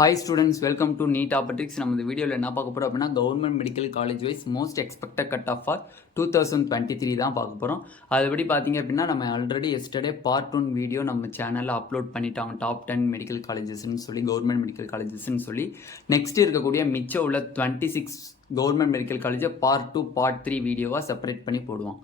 Hi students, welcome to Neet Optics. நம்ம இந்த வீடியோவில் என்ன பார்க்க போகிறோம் அப்படின்னா government medical college wise most expected cut off for 2023 தான் பார்க்க போகிறோம். அதுபடி பார்த்தீங்க அப்படின்னா நம்ம ஆல்ரெடி எஸ்டர்டே பார்ட் 1 வீடியோ நம்ம சேனலில் அப்லோட் பண்ணிட்டாங்க. டாப் 10 மெடிக்கல் காலேஜஸ்ன்னு சொல்லி கவர்மெண்ட் மெடிக்கல் காலேஜஸ்ன்னு சொல்லி நெக்ஸ்ட் இருக்கக்கூடிய மிச்சம் உள்ள 26 கவர்மெண்ட் மெடிக்கல் காலேஜை பார்ட் 2 பார்ட் 3 வீடியோவாக செப்பரேட் பண்ணி போடுவோம்.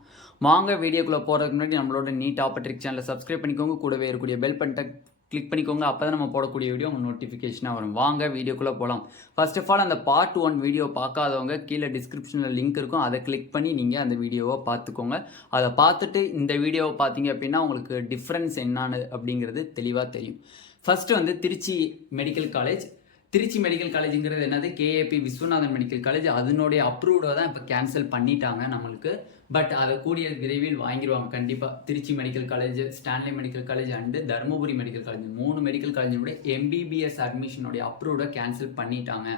வாங்க வீடியோக்குள்ளே போகிறதுக்கு முன்னாடி நம்மளோட நீட் ஆப்டிக்ஸ் சேனலை சப்ஸ்கிரைப் பண்ணிக்கோங்க. கூடவே இருக்கக்கூடிய பெல் பட்டனை கிளிக் பண்ணிக்கோங்க. அப்போ தான் நம்ம போடக்கூடிய வீடியோ உங்கள் நோட்டிஃபிகேஷனாக வரும். வாங்க வீடியோக்குள்ளே போகலாம். ஃபர்ஸ்ட் ஆஃப் ஆல் அந்த பார்ட் 1 வீடியோ பார்க்காதவங்க கீழே டிஸ்கிரிப்ஷனில் லிங்க் இருக்கும், அதை கிளிக் பண்ணி நீங்கள் அந்த வீடியோவை பார்த்துக்கோங்க. அதை பார்த்துட்டு இந்த வீடியோவை பார்த்தீங்க அப்படின்னா உங்களுக்கு டிஃப்ரென்ஸ் என்னானு அப்படிங்கிறது தெளிவாக தெரியும். ஃபஸ்ட்டு வந்து Trichy medical college. Trichy medical காலேஜுங்கிறது என்னது, கேஏபி விஸ்வநாதன் மெடிக்கல் காலேஜ். அதனுடைய அப்ரூவ்டை தான் இப்போ கேன்சல் பண்ணிட்டாங்க நம்மளுக்கு. பட் அதை கூடிய விரைவில் வாங்கிடுவாங்க கண்டிப்பாக. Trichy medical college, Stanley medical college and Dharmapuri medical college 3 medical காலேஜினுடைய எம்பிபிஎஸ் அட்மிஷனுடைய அப்ரூவ்டை கேன்சல் பண்ணிட்டாங்க.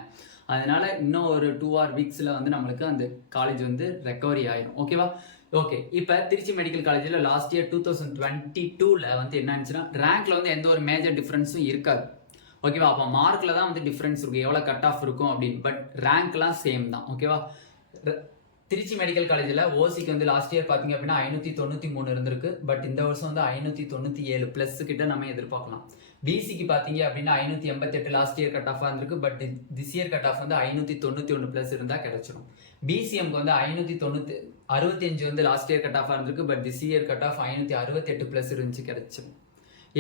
அதனால் இன்னும் ஒரு 2 or weeksல வந்து நம்மளுக்கு அந்த காலேஜ் வந்து ரெக்கவரி ஆயிடும். ஓகேவா? ஓகே, இப்போ திருச்சி மெடிக்கல் காலேஜில் லாஸ்ட் இயர் 2022ல் வந்து என்ன ஆச்சுன்னா ரேங்க்ல வந்து எந்த ஒரு மேஜர் டிஃப்ரென்ஸும் இருக்காது. ஓகேவா? அப்போ மார்க்கில் தான் வந்து டிஃப்ரென்ஸ் இருக்கும், எவ்வளோ கட் ஆஃப் இருக்கும் அப்படின்னு. பட் ரேங்க்லாம் சேம் தான். ஓகேவா? திருச்சி மெடிக்கல் காலேஜில் ஓசிக்கு வந்து லாஸ்ட் இயர் பார்த்தீங்க அப்படின்னா 593 இருந்திருக்கு. பட் இந்த வருஷம் வந்து 597 ப்ளஸ் கிட்ட நம்ம எதிர்பார்க்கலாம். பிசிக்கு பார்த்தீங்க அப்படின்னா 588 லாஸ்ட் இயர் கட் ஆஃபாக இருந்திருக்கு. But this year cut off வந்து 591 ப்ளஸ் இருந்தால் கிடைச்சிடும். பிசிஎம்க்கு வந்து 565 வந்து லாஸ்ட் இயர் கட் ஆஃபாக இருந்திருக்கு. But this year cut of 568 plus இருந்துச்சு, கிடைச்சிடும்.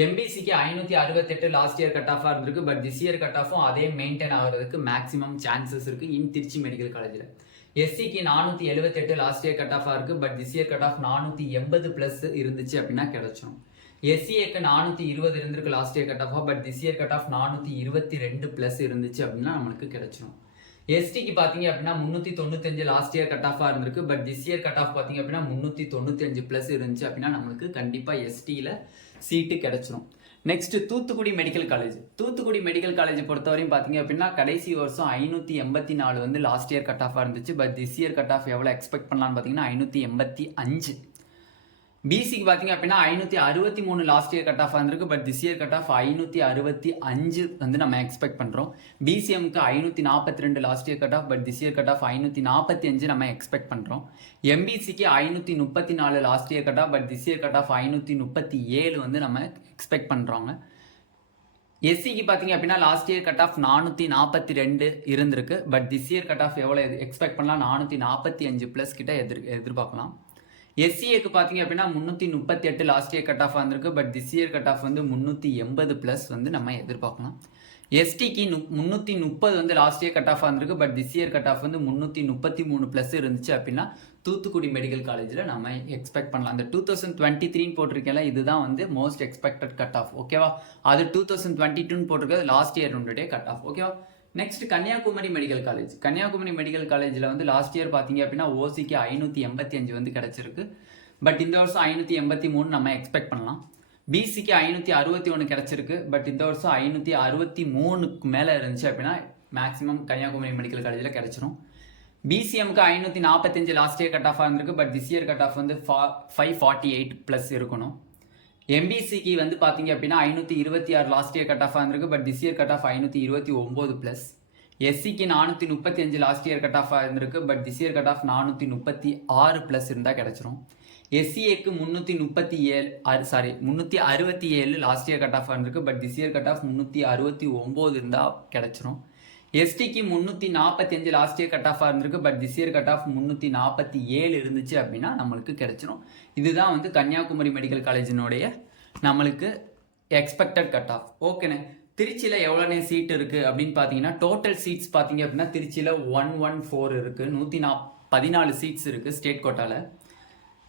எம்பிசிக்கு 568 லாஸ்ட் இயர் கட் ஆஃபாக இருந்திருக்கு. பட் திஸ் இயர் கட் ஆஃபும் அதே மெயின்டைன் ஆகிறதுக்கு மேக்ஸிமம் சான்சஸ் இருக்குது இன் திருச்சி மெடிக்கல் காலேஜில். எஸ்சிக்கு 478 லாஸ்ட் இயர் கட் ஆஃபாக இருக்குது. But this year cut off 480 plus இருந்துச்சு அப்படின்னா கிடைச்சிடும். எஸ்சிஏக்கு 420 இருந்திருக்கு லாஸ்ட் இயர் கட் ஆஃபாக. But this year cut off 422 plus இருந்துச்சு அப்படின்னா நம்மளுக்கு கிடைச்சிடும். எஸ்டிக்கு பார்த்தீங்க அப்படின்னா 395 லாஸ்ட் இயர் கட் ஆஃபாக இருந்திருக்கு. But this year cut off பார்த்தீங்க அப்படின்னா 395 ப்ளஸ் இருந்துச்சு அப்படின்னா நம்மளுக்கு கண்டிப்பாக எஸ்டியில் சீட்டு கிடைச்சிடும். Next Thoothukudi medical college. Thoothukudi medical college பொறுத்தவரையும் பார்த்தீங்க அப்படின்னா கடைசி வருஷம் 584 வந்து லாஸ்ட் இயர் கட் ஆஃபாக இருந்துச்சு. But this year cut off எவ்வளோ எக்ஸ்பெக்ட் பண்ணலான்னு பார்த்தீங்கன்னா 585. பிசிக்கு பார்த்தீங்க அப்படின்னா 563 லாஸ்ட் இயர் கட் ஆஃபாக இருந்திருக்கு. But this year cut of 565 வந்து நம்ம எக்ஸ்பெக்ட் பண்ணுறோம். பிசிஎம்க்கு 542 last year cut off. But this year cut of 545 நம்ம எக்ஸ்பெக்ட் பண்ணுறோம். எம்பிசிக்கு 534 last year cut off. But this year cut of 537 வந்து நம்ம எக்ஸ்பெக்ட் பண்ணுறோங்க. எஸ்சிக்கு பார்த்தீங்க அப்படின்னா லாஸ்ட் இயர் கட் ஆஃப் 442 இருந்திருக்கு. But this year cut off எவ்வளோ எக்ஸ்பெக்ட் பண்ணலாம், 445 ப்ளஸ் கிட்ட எதிர்பார்க்கலாம். எஸ்சிஏக்கு பார்த்தீங்க அப்படின்னா 338 லாஸ்ட் இயர் கட் ஆஃப் வந்திருக்கு. But this year cut off வந்து 380 ப்ளஸ் வந்து நம்ம எதிர்பார்க்கலாம். எஸ்டிக்கு 330 வந்து லாஸ்ட் இயர் கட் ஆஃப் வந்திருக்கு. But this year cut off வந்து 333 ப்ளஸ் இருந்துச்சு அப்படின்னா தூத்துக்குடி மெடிக்கல் காலேஜில் நம்ம எக்ஸ்பெக்ட் பண்ணலாம். அந்த 2023 போட்டிருக்கேன்ல, இதுதான் வந்து மோஸ்ட் எக்ஸ்பெக்டட் கட் ஆஃப். ஓகேவா? அது 2022 போட்டிருக்கிறது லாஸ்ட் இயர் கட் ஆஃப். ஓகேவா? Next Kanyakumari medical college. Kanyakumari medical காலேஜில் வந்து லாஸ்ட் இயர் பார்த்தீங்க அப்படின்னா ஓசிக்கு 585 வந்து கிடைச்சிருக்கு. பட் இந்த வருஷம் 583 நம்ம எக்ஸ்பெக்ட் பண்ணலாம். பிசிக்கு 561 கிடைச்சிருக்கு. பட் இந்த வருஷம் 563க்கு மேலே இருந்துச்சு அப்படின்னா மேக்ஸிமம் கன்னியாகுமரி மெடிக்கல் காலேஜில் கிடைச்சிரும். பிசிஎம்க்கு 545 லாஸ்ட் இயர் கட் ஆஃபாக இருந்திருக்கு. But this year cut off வந்து 548 ப்ளஸ் இருக்கணும். எம்பிசிக்கு வந்து பார்த்தீங்க அப்படின்னா 526 லாஸ்ட் இயர் கட் ஆஃபாக இருந்திருக்கு. But this year cut off 529 plus. எஸ்சிக்கு 435 லாஸ்ட் இயர் கட் ஆஃபாக இருந்திருக்கு. But this year cut off 436 plus இருந்தால் கிடைச்சிரும். எஸ்சிஏக்கு 367 லாஸ்ட் இயர் கட் ஆஃபாக இருந்திருக்கு. But this year cut off 369 இருந்தால் கிடைச்சிரும். எஸ்டிக்கு 345 லாஸ்ட் இயர் கட் ஆஃபாக இருந்திருக்கு. But this year cut of 347 இருந்துச்சு அப்படின்னா நம்மளுக்கு கிடைச்சிரும். இதுதான் வந்து கன்னியாகுமரி மெடிக்கல் காலேஜினுடைய நம்மளுக்கு எக்ஸ்பெக்டட் கட் ஆஃப். ஓகேண்ணே, திருச்சியில் எவ்வளோனே சீட் இருக்குது அப்படின்னு பார்த்தீங்கன்னா டோட்டல் சீட்ஸ் பார்த்தீங்க அப்படின்னா திருச்சியில் 114 இருக்குது. 114 சீட்ஸ் இருக்குது ஸ்டேட் கோட்டாவில்.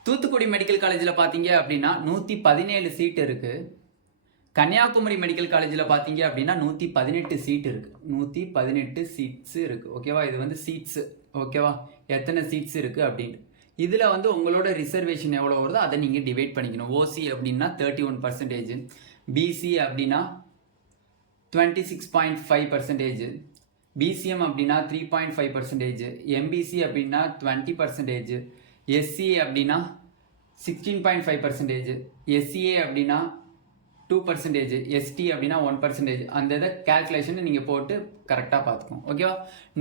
தூத்துக்குடி மெடிக்கல் காலேஜில் பார்த்தீங்க அப்படின்னா 117 சீட் இருக்குது. கன்னியாகுமரி மெடிக்கல் காலேஜில் பார்த்தீங்க அப்படின்னா 118 சீட் இருக்குது. 118 சீட்ஸ் இருக்குது. ஓகேவா? இது வந்து சீட்ஸு. ஓகேவா? எத்தனை சீட்ஸ் இருக்குது அப்படின்ட்டு இதில் வந்து உங்களோட ரிசர்வேஷன் எவ்வளோ வருதோ அதை நீங்கள் டிவைட் பண்ணிக்கணும். ஓசி அப்படின்னா 31%, பிசி அப்படின்னா 26.5%, பிசிஎம் அப்படின்னா 3.5%, எம்பிசி அப்படின்னா 20%, எஸ்சி அப்படின்னா 16.5%, எஸ்சிஏ அப்படின்னா 2%, ST அப்படின்னா 1%, அந்த இதை கேல்குலேஷன் நீங்கள் போட்டு கரெக்டாக பார்த்துக்கோங்க. ஓகேவா?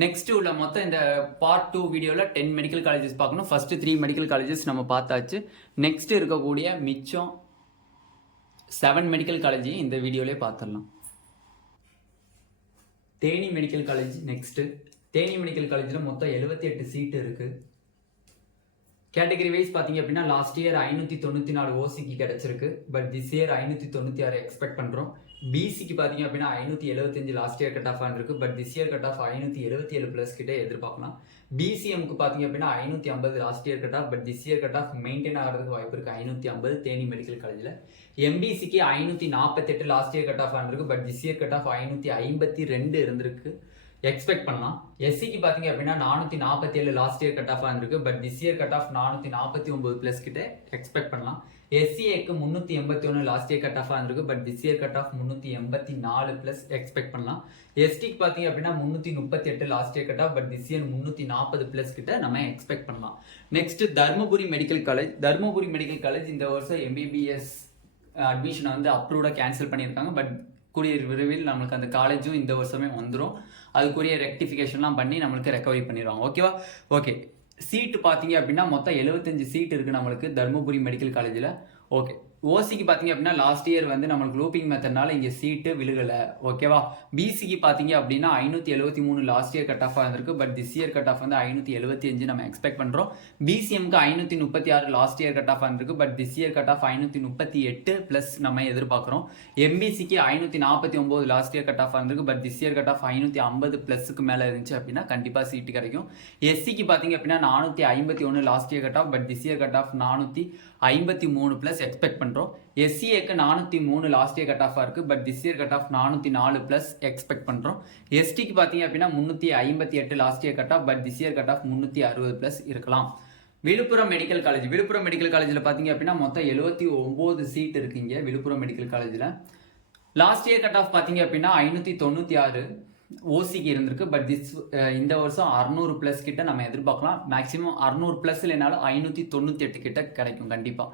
நெக்ஸ்ட் உள்ள மொத்தம் இந்த பார்ட் 2 வீடியோவில் 10 மெடிக்கல் காலேஜஸ் பார்க்கணும். ஃபர்ஸ்ட் 3 மெடிக்கல் காலேஜஸ் நம்ம பார்த்தாச்சு. நெக்ஸ்ட் இருக்கக்கூடிய மிச்சம் 7 மெடிக்கல் காலேஜையும் இந்த வீடியோலேயே பார்த்துடலாம். Theni medical college next. Theni medical காலேஜில் மொத்தம் 78 சீட்டு இருக்குது. கேட்டகரி வைஸ் பார்த்தீங்க அப்படின்னா லாஸ்ட் இயர் 594 ஓசிக்கு கிடைச்சிருக்கு. பட் திஸ் இயர் 596 எக்ஸ்பெக்ட் பண்ணுறோம். பிசிக்கு பார்த்தீங்க அப்படின்னா 575 லாஸ்ட் இயர் கட் ஆஃப் ஆகிருக்கு. But this year cut of 577 plus கிட்டே எதிர்பார்க்கலாம். பிசிஎம்க்கு பார்த்தீங்க அப்படின்னா 550 last year cut off. But this year cut of maintain ஆகிறதுக்கு வாய்ப்பு இருக்குது 550 தேனி மெடிக்கல் காலேஜில். எம்பிசிக்கு 548 லாஸ்ட் இயர் கட் ஆஃப் ஆகிருக்கு. But this year cut of 552 இருந்திருக்கு, எக்ஸ்பெக்ட் பண்ணலாம். எஸ்சிக்கு பார்த்தீங்க அப்படின்னா 447 லாஸ்ட் இயர் கட் ஆஃப் ஆகிருக்கு. But this year cut of 449 plus கிட்ட எக்ஸ்பெக்ட் பண்ணலாம். எஸ்சிஏக்கு 381 லாஸ்ட் இயர் கட் ஆஃப் ஆகிருக்கு. But this year cut of 384 plus expect பண்ணலாம். எஸ்டிக்கு பார்த்தீங்க அப்படின்னா 338 last year cut off. But this year 340 plus கிட்ட நம்ம எக்ஸ்பெக்ட் பண்ணலாம். Next Dharmapuri medical college. Dharmapuri medical college இந்த வருஷம் எம்பிபிஎஸ் அட்மிஷனை வந்து அப்ரூவ்டாக கேன்சல் பண்ணியிருக்காங்க. பட் கூடிய விரைவில் நம்மளுக்கு அந்த காலேஜும் இந்த வருஷமே வந்துடும். அதுக்குரிய ரெக்டிஃபிகேஷன்லாம் பண்ணி நம்மளுக்கு ரெக்கவரி பண்ணிடுவாங்க. ஓகேவா? ஓகே. சீட்டு பார்த்தீங்க அப்படின்னா மொத்தம் 75 சீட் இருக்குது நம்மளுக்கு தர்மபுரி மெடிக்கல் காலேஜில். ஓகே. ஓசிக்கு பார்த்தீங்க அப்படின்னா லாஸ்ட் இயர் வந்து நம்மளுக்கு லூப்பிங் மெத்தட்னால இங்கே சீட்டு விழுகலை. ஓகேவா? பிசிக்கு பார்த்தீங்க அப்படின்னா 573 லாஸ்ட் இயர் கட் ஆஃப் ஆகிருக்கு. But this year cut off வந்து 575 நம்ம எக்ஸ்பெக்ட் பண்ணுறோம். பிசிஎம்க்கு 536 லாஸ்ட் இயர் கட் ஆஃப் ஆகிருக்கு. But this year cut of 538 plus நம்ம எதிர்பார்க்குறோம். எம்பிசிக்கு 549 லாஸ்ட் இயர் கட் ஆஃப் ஆகிருக்கு. But this year cut of 550 ப்ளஸுக்கு மேலே இருந்துச்சு அப்படின்னா கண்டிப்பாக சீட்டு கிடைக்கும். எஸ்சிக்கு பார்த்தீங்க அப்படின்னா 451 last year cut off. But this year cut off 453 plus expect பண்ணுறோம். எஸ்சிஏக்கு 403 லாஸ்ட் இயர் கட் ஆஃபாக இருக்குது. But this year cut off 404 plus expect பண்ணுறோம். எஸ்டிக்கு பார்த்தீங்க அப்படின்னா 358 last year cut off. But this year cut off 360 plus இருக்கலாம். Villupuram medical college. Villupuram medical காலேஜில் பார்த்தீங்க அப்படின்னா மொத்தம் 79 சீட் இருக்குங்க விழுப்புரம் மெடிக்கல் காலேஜில். லாஸ்ட் இயர் கட் ஆஃப் பார்த்தீங்க அப்படின்னா 596 ஓசிக்கு இருந்திருக்கு. பட் இந்த வருஷம் 600 ப்ளஸ் கிட்ட நம்ம எதிர்பார்க்கலாம். மேக்ஸிமம் 600 ப்ளஸ் இல்லைனாலும் 598 கிட்ட கிடைக்கும் கண்டிப்பாக.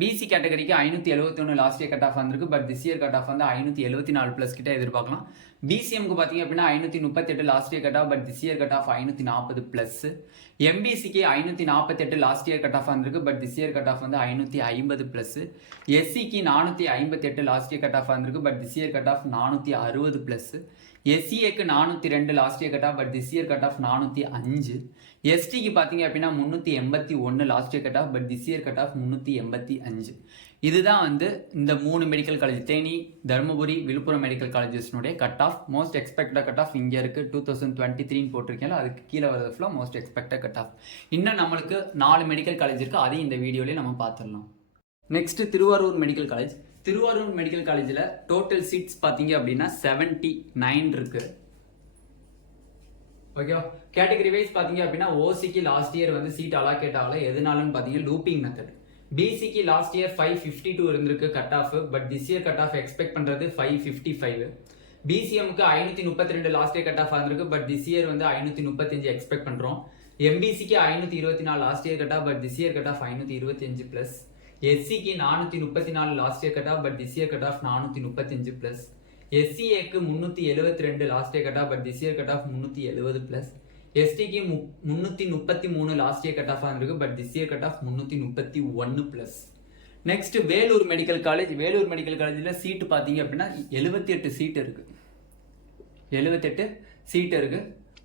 பிசி கேட்டகரிக்கு 571 லாஸ்ட் இயர் கட் ஆஃப் வந்திருக்கு. But this year cut off வந்து 574 ப்ளஸ் கிட்ட எதிர்பார்க்கலாம். பிசிஎம்க்கு பார்த்தீங்க அப்படின்னா 538 last year cut off. But this year cut off 540 plus. எம்பிசிக்கு 548 லாஸ்ட் இயர் கட் ஆஃப் வந்திருக்கு. But this year cut off வந்து 550 ப்ளஸ். எஸ்சிக்கு 458 லாஸ்ட் இயர் கட் ஆஃப் வந்திருக்கு. But this year cut off 460 plus. எஸ்சிஏக்கு 402 last year cut off. But this year cut off 405. எஸ்டிக்கு பார்த்தீங்க அப்படின்னா 381 last year cut off. But this year cut off 385. இதுதான் வந்து இந்த 3 medical college Theni, Dharmapuri, Villupuram medical காலேஜஸ்னுடைய cut off. Most expected cut off இங்கே இருக்குது 2023 போட்டிருக்கேன். அதுக்கு கீழே வரது ஃபுல்லாக மோஸ்ட் எக்ஸ்பெக்டட் கட் ஆஃப். இன்னும் நம்மளுக்கு 4 மெடிக்கல் காலேஜ் இருக்குது, அதையும் இந்த வீடியோலேயே நம்ம பார்த்துடலாம். Next Tiruvarur medical college. Tiruvarur medical காலேஜில் டோட்டல் சீட்ஸ் பார்த்தீங்க அப்படின்னா 79 இருக்குது. ஓகேவா? கேட்டகரி வைஸ் பார்த்தீங்க அப்படின்னா ஓசிக்கு லாஸ்ட் இயர் வந்து சீட் அலாகேட் ஆகல. எதுனாலும் பார்த்தீங்கன்னா லூப்பிங் மெத்தட். பிசிக்கு லாஸ்ட் இயர் 552 இருந்திருக்கு cut off. But this year cut off expect பண்ணுறது 555. பிசிஎம்க்கு 532 லாஸ்ட் இயர் கட் ஆஃப் ஆகிருக்கு. பட் திஸ் இயர் வந்து 535 எக்ஸ்பெக்ட் பண்ணுறோம். எம்பிசிக்கு 524 last year cut off. But this year cut off 525 plus. எஸ்சிக்கு 434 last year cut off. But this year cut off 435 plus. எஸ்சிஏக்கு 372 last year cut off. But this year cut off 370 plus. எஸ்டிக்கு 333 last year cut off ஆகிருக்கு. But this year cut off 331 plus. Next Vellore medical college. Vellore medical காலேஜில் seat பார்த்தீங்க அப்படின்னா 78 seat இருக்குது. 78 seat இருக்குது.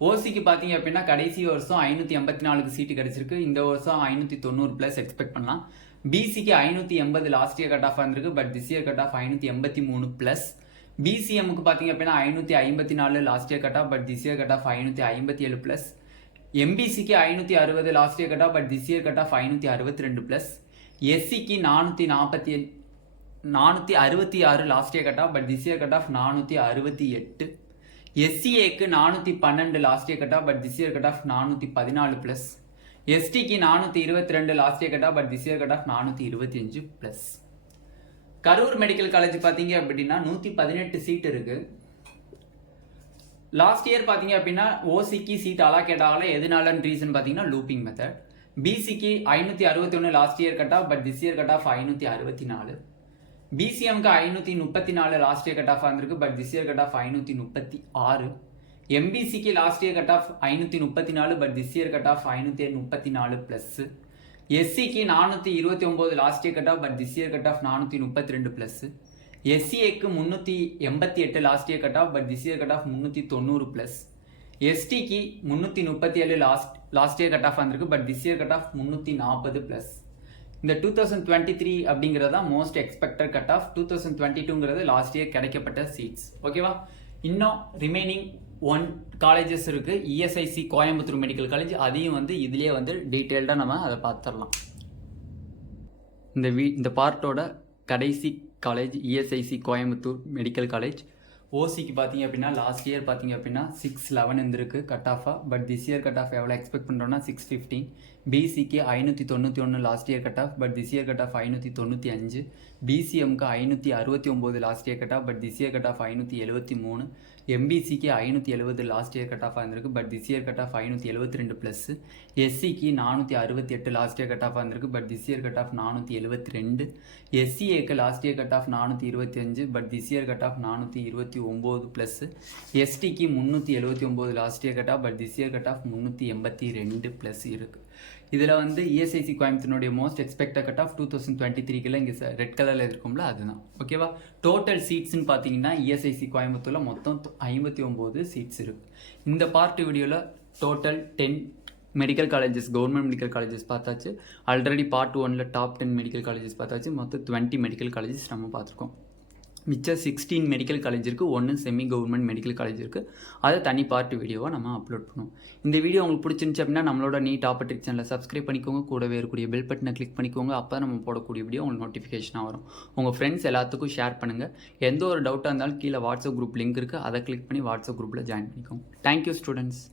ஓசிக்கு பார்த்தீங்க அப்படின்னா கடைசி வருஷம் 584 சீட்டு கிடைச்சிருக்கு. இந்த வருஷம் 590 ப்ளஸ் எக்ஸ்பெக்ட் பண்ணலாம். பிசிக்கு 580 லாஸ்ட் இயர் கட் ஆஃப் வந்திருக்கு. But this year cut off 583 plus. பிசிஎம்க்கு பார்த்தீங்க அப்படின்னா 554 last year cut off. But this year cut off 557 plus. எம்பிசிக்கு 560 last year cut off. But this year cut off 562 plus. எஸ்சிக்கு 466 last year cut off. But this year cut off 468. எஸ்சிஏக்கு 412 last year cut off. But this year cut off 414 plus. எஸ்டிக்கு 422 last year cut off. But this year cut off 425 plus. Karur medical college பார்த்தீங்க அப்படின்னா 118 seat இருக்கு. Last year பார்த்தீங்க அப்படின்னா ஓசிக்கு seat allocate ஆகல. எதுனாலன்னு reason பார்த்தீங்கன்னா லூப்பிங் மெத்தட். பிசிக்கு 561 last year cut off. But this year cut off 564. பிசிஎம்க்கு 534 லாஸ்ட் இயர் கட் ஆஃப் வந்திருக்கு, but this year cut off 536. எம்பிசிக்கு last year cut off 534, but this year cut off 534 plus. எஸ்சிக்கு 429 last year cut off, but this year cut off 432 plus. எஸ்சிஏக்கு 388 last year cut off, but this year cut of 390 plus. எஸ்டிக்கு 337 last year cut off வந்திருக்கு, but this year cut off 340 plus. இந்த 2023 அப்படிங்கிறது தான் most expected cut off. 2022ங்கிறது last year கிடைக்கப்பட்ட seats. ஓகேவா? இன்னும் ரிமைனிங் 1 காலேஜஸ் இருக்கு. இஎஸ்ஐசி கோயம்புத்தூர் மெடிக்கல் காலேஜ், அதையும் வந்து இதுலேயே வந்து டீட்டெயில்டாக நம்ம அதை பார்த்துடலாம். இந்த பார்ட்டோட கடைசி college ESIC Coimbatore medical college. ஓசிக்கு பார்த்தீங்க அப்படின்னா லாஸ்ட் இயர் பார்த்தீங்க அப்படின்னா 611 இருந்திருக்கு கட் ஆஃபாக, but this year cut off எவ்வளோ எக்ஸ்பெக்ட் பண்ணுறோன்னா 615. பிசிக்கு 591 last year cut off, but this year cut off 595. பிசிஎம்க்கு 569 last year cut off, but this year cut off 573. எம்பிசிக்கு 570 லாஸ்ட் இயர் கட் ஆஃப் வந்திருக்கு, but this year cut off 572 plus. எஸ்சிக்கு 468 last year cut off வந்திருக்கு, but this year cut off 472. எஸ்சிஏக்கு last year cut off 425, but this year cut off 429 plus. எஸ்டிக்கு 379 last year cut off, but this year cut off 382 plus இருக்குது. இதில் வந்து ESIC கோயம்புத்தூருடைய most expected cut off 2023க்குள்ள இங்கே red கலரில் இருக்கும்ல அதுதான். ஓகேவா? டோட்டல் சீட்ஸ்ன்னு பார்த்தீங்கன்னா இஎஸ்ஐசி கோயம்புத்தூரில் மொத்தம் 59 சீட்ஸ் இருக்குது. இந்த பார்ட் வீடியோவில் total 10 medical colleges, government medical colleges பார்த்தாச்சு. ஆல்ரெடி பார்ட் 1ல் டாப் 10 மெடிக்கல் காலேஜஸ் பார்த்தாச்சு. மொத்தம் 20 மெடிக்கல் காலேஜஸ் நம்ம பார்த்துருக்கோம். மிச்சம் 16 மெடிக்கல் காலேஜ் இருக்குது, 1 செமி கவர்மெண்ட் மெடிக்கல் காலேஜ் இருக்குது. அதை தனி பார்ட் வீடியோவாக நம்ம அப்லோட் பண்ணுவோம். இந்த வீடியோ உங்களுக்கு பிடிச்சிருந்துச்சு அப்படின்னா நம்மளோட நீட் ஆப்பர்டிக் சேனலை சப்ஸ்கிரைப் பண்ணிக்கோங்க, கூடவே இருக்கக்கூடிய பெல் பட்டனை கிளிக் பண்ணிக்கோங்க. அப்போ நம்ம போடக்கூடிய வீடியோ உங்களுக்கு நோட்டிஃபிகேஷனாக வரும். உங்கள் ஃப்ரெண்ட்ஸ் எல்லாத்துக்கும் ஷேர் பண்ணுங்கள். எந்த ஒரு டவுட்டாக இருந்தாலும் கீழே வாட்ஸ்அப் குரூப் லிங்க் இருக்குது, அதை கிளிக் பண்ணி வாட்ஸ்அப் குரூப்பில் ஜாயின் பண்ணிக்கோங்க. Thank you students.